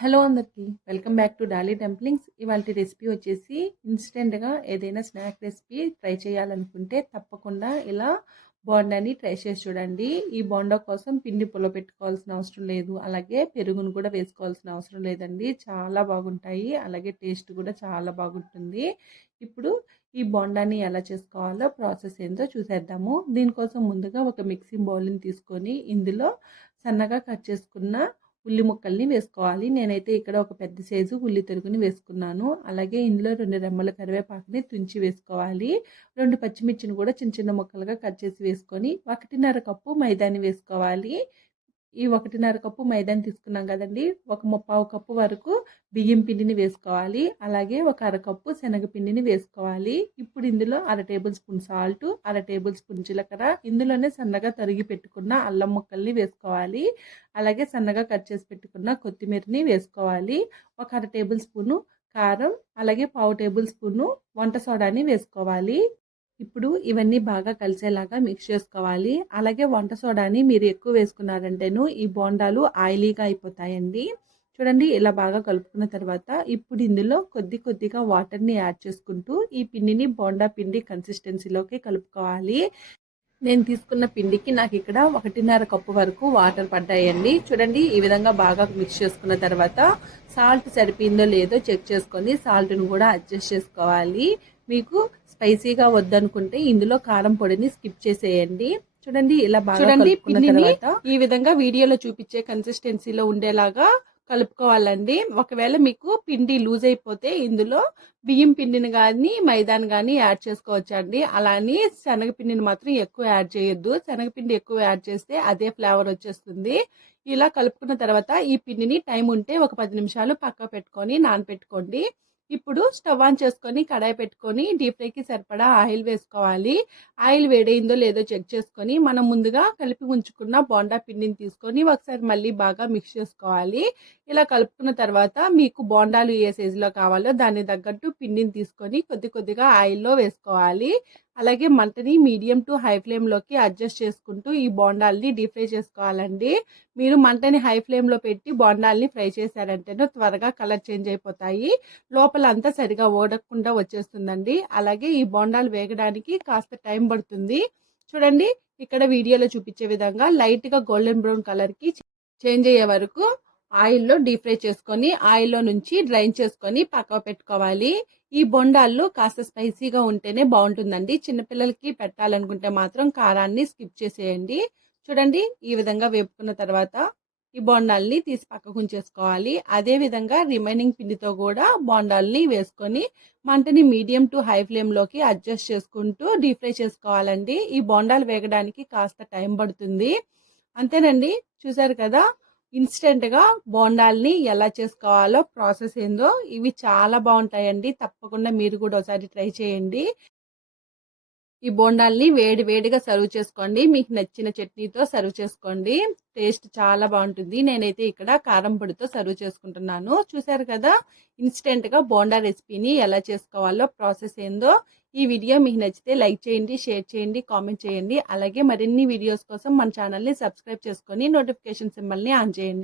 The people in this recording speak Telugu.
హలో అందరికీ welcome back to Dolly dumplings. ఇవాళ రెసిపీ వచ్చేసి ఇన్స్టెంట్గా ఏదైనా స్నాక్ రెసిపీ ట్రై చేయాలనుకుంటే తప్పకుండా ఇలా బోండాని ట్రై చేసి చూడండి. ఈ బోండా కోసం పిండి పులబెట్టుకోవాల్సిన అవసరం లేదు, అలాగే పెరుగును కూడా వేసుకోవాల్సిన అవసరం లేదండి. చాలా బాగుంటాయి, అలాగే టేస్ట్ కూడా చాలా బాగుంటుంది. ఇప్పుడు ఈ బోండాని ఎలా చేసుకోవాలో ప్రాసెస్ ఏందో చూసేద్దాము. దీనికోసం ముందుగా ఒక మిక్సింగ్ బౌల్ని తీసుకొని ఇందులో సన్నగా కట్ చేసుకున్న ఉల్లి ముక్కల్ని వేసుకోవాలి. నేనైతే ఇక్కడ ఒక పెద్ద సైజు ఉల్లి తరుగుని వేసుకున్నాను. అలాగే ఇందులో 2 రెమ్మల కరివేపాకుని తుంచి వేసుకోవాలి. 2 పచ్చిమిర్చిని కూడా చిన్న చిన్న ముక్కలుగా కట్ చేసి వేసుకొని 1.5 కప్పు మైదాని వేసుకోవాలి. ఈ 1.5 కప్పు మైదాని తీసుకున్నాం కదండి, ఒక 3/4 కప్పు వరకు బియ్యం పిండిని వేసుకోవాలి. అలాగే ఒక అరకప్పు శనగపిండిని వేసుకోవాలి. ఇప్పుడు ఇందులో 1/2 table spoon salt, 1/2 table spoon జీలకర్ర, ఇందులోనే సన్నగా తరిగి పెట్టుకున్న అల్లం ముక్కల్ని వేసుకోవాలి. అలాగే సన్నగా కట్ చేసి పెట్టుకున్న కొత్తిమీరని వేసుకోవాలి. ఒక 1/2 టేబుల్ స్పూను కారం, అలాగే 1/4 టేబుల్ స్పూను వంట సోడాని వేసుకోవాలి. ఇప్పుడు ఇవన్నీ బాగా కలిసేలాగా మిక్స్ చేసుకోవాలి. అలాగే వంట సోడాని మీరు ఎక్కువ వేసుకున్నారంటేను ఈ బోండాలు ఆయిలీగా అయిపోతాయండి. చూడండి, ఇలా బాగా కలుపుకున్న తర్వాత ఇప్పుడు ఇందులో కొద్దిగా వాటర్ని యాడ్ చేసుకుంటూ ఈ పిండిని బోండా పిండి కన్సిస్టెన్సీలోకి కలుపుకోవాలి. నేను తీసుకున్న పిండికి నాకు ఇక్కడ 1.5 కప్పు వరకు వాటర్ పడ్డాయండి. చూడండి, ఈ విధంగా బాగా మిక్స్ చేసుకున్న తర్వాత సాల్ట్ సరిపోయిందో లేదో చెక్ చేసుకొని సాల్ట్ను కూడా అడ్జస్ట్ చేసుకోవాలి. మీకు స్పైసీగా వద్దనుకుంటే ఇందులో కారం పొడిని స్కిప్ చేసేయండి. చూడండి, ఇలా బాగా కలుపుకున్న తర్వాత ఈ విధంగా వీడియోలో చూపించే కన్సిస్టెన్సీలో ఉండేలాగా కలుపుకోవాలండి. ఒకవేళ మీకు పిండి లూజ్ అయిపోతే ఇందులో బియ్యం పిండిని కానీ మైదాని కానీ యాడ్ చేసుకోవచ్చు అండి. అలాని శనగపిండిని మాత్రం ఎక్కువ యాడ్ చేయొద్దు. శనగపిండి ఎక్కువ యాడ్ చేస్తే అదే ఫ్లేవర్ వచ్చేస్తుంది. ఇలా కలుపుకున్న తర్వాత ఈ పిండిని టైం ఉంటే ఒక 10 నిమిషాలు పక్క పెట్టుకొని నానపెట్టుకోండి. ఇప్పుడు స్టవ్ ఆన్ చేసుకొని కడాయి పెట్టుకొని డీప్ ఫ్రైకి సరిపడా ఆయిల్ వేసుకోవాలి. ఆయిల్ వేడైందో లేదో చెక్ చేసుకొని మనం ముందుగా కలిపి ఉంచుకున్న బోండా పిండిని తీసుకొని ఒకసారి మళ్ళీ బాగా మిక్స్ చేసుకోవాలి. ఇలా కలుపుకున్న తర్వాత మీకు బోండాలు ఏ సైజులో కావాలో దాన్ని తగ్గట్టు పిండిని తీసుకొని కొద్దిగా ఆయిల్లో వేసుకోవాలి. అలాగే మంటని మీడియం టు హై ఫ్లేమ్లోకి అడ్జస్ట్ చేసుకుంటూ ఈ బోండాల్ని డీప్ ఫ్రై చేసుకోవాలండి. మీరు మంటని హై ఫ్లేమ్లో పెట్టి బోండాల్ని ఫ్రై చేశారంటేనే త్వరగా కలర్ చేంజ్ అయిపోతాయి, లోపల అంతా సరిగా ఓడకుండా వచ్చేస్తుందండి. అలాగే ఈ బోండాలు వేగడానికి కాస్త టైం పడుతుంది. చూడండి, ఇక్కడ వీడియోలో చూపించే విధంగా లైట్గా గోల్డెన్ బ్రౌన్ కలర్కి చేంజ్ అయ్యే వరకు ఆయిల్లో డీప్ ఫ్రై చేసుకొని ఆయిల్లో నుంచి డ్రైన్ చేసుకొని పక్కకు పెట్టుకోవాలి. ఈ బొండాలు కాస్త స్పైసీగా ఉంటేనే బాగుంటుందండి. చిన్నపిల్లలకి పెట్టాలనుకుంటే మాత్రం కారాన్ని స్కిప్ చేసేయండి. చూడండి, ఈ విధంగా వేపుకున్న తర్వాత ఈ బొండాల్ని తీసి పక్కకు ఉంచేసుకోవాలి. అదే విధంగా రిమైనింగ్ పిండితో కూడా బొండాల్ని వేసుకొని మంటని మీడియం టు హై ఫ్లేమ్లోకి అడ్జస్ట్ చేసుకుంటూ డీప్ ఫ్రై చేసుకోవాలండి. ఈ బొండాలు వేగడానికి కాస్త టైం పడుతుంది. అంతేనండి, చూసారు కదా ఇన్స్టెంట్గా బోండాల్ని ఎలా చేసుకోవాలో ప్రాసెస్ ఏందో. ఇవి చాలా బాగుంటాయండి, తప్పకుండా మీరు కూడా ఒకసారి ట్రై చేయండి. ఈ బోండాల్ని వేడిగా సర్వ్ చేసుకోండి. మీకు నచ్చిన చట్నీతో సర్వ్ చేసుకోండి, టేస్ట్ చాలా బాగుంటుంది. నేనైతే ఇక్కడ కారం పొడితో సర్వ్ చేసుకుంటున్నాను. చూసారు కదా ఇన్స్టెంట్గా బోండా రెసిపీని ఎలా చేసుకోవాలో ప్రాసెస్ ఏందో. ఈ వీడియో మీకు నచ్చితే లైక్ చేయండి, షేర్ చేయండి, కామెంట్ చేయండి. అలాగే మరిన్ని వీడియోస్ కోసం మన ఛానల్ని సబ్స్క్రైబ్ చేసుకొని నోటిఫికేషన్ సింబల్ని ఆన్ చేయండి.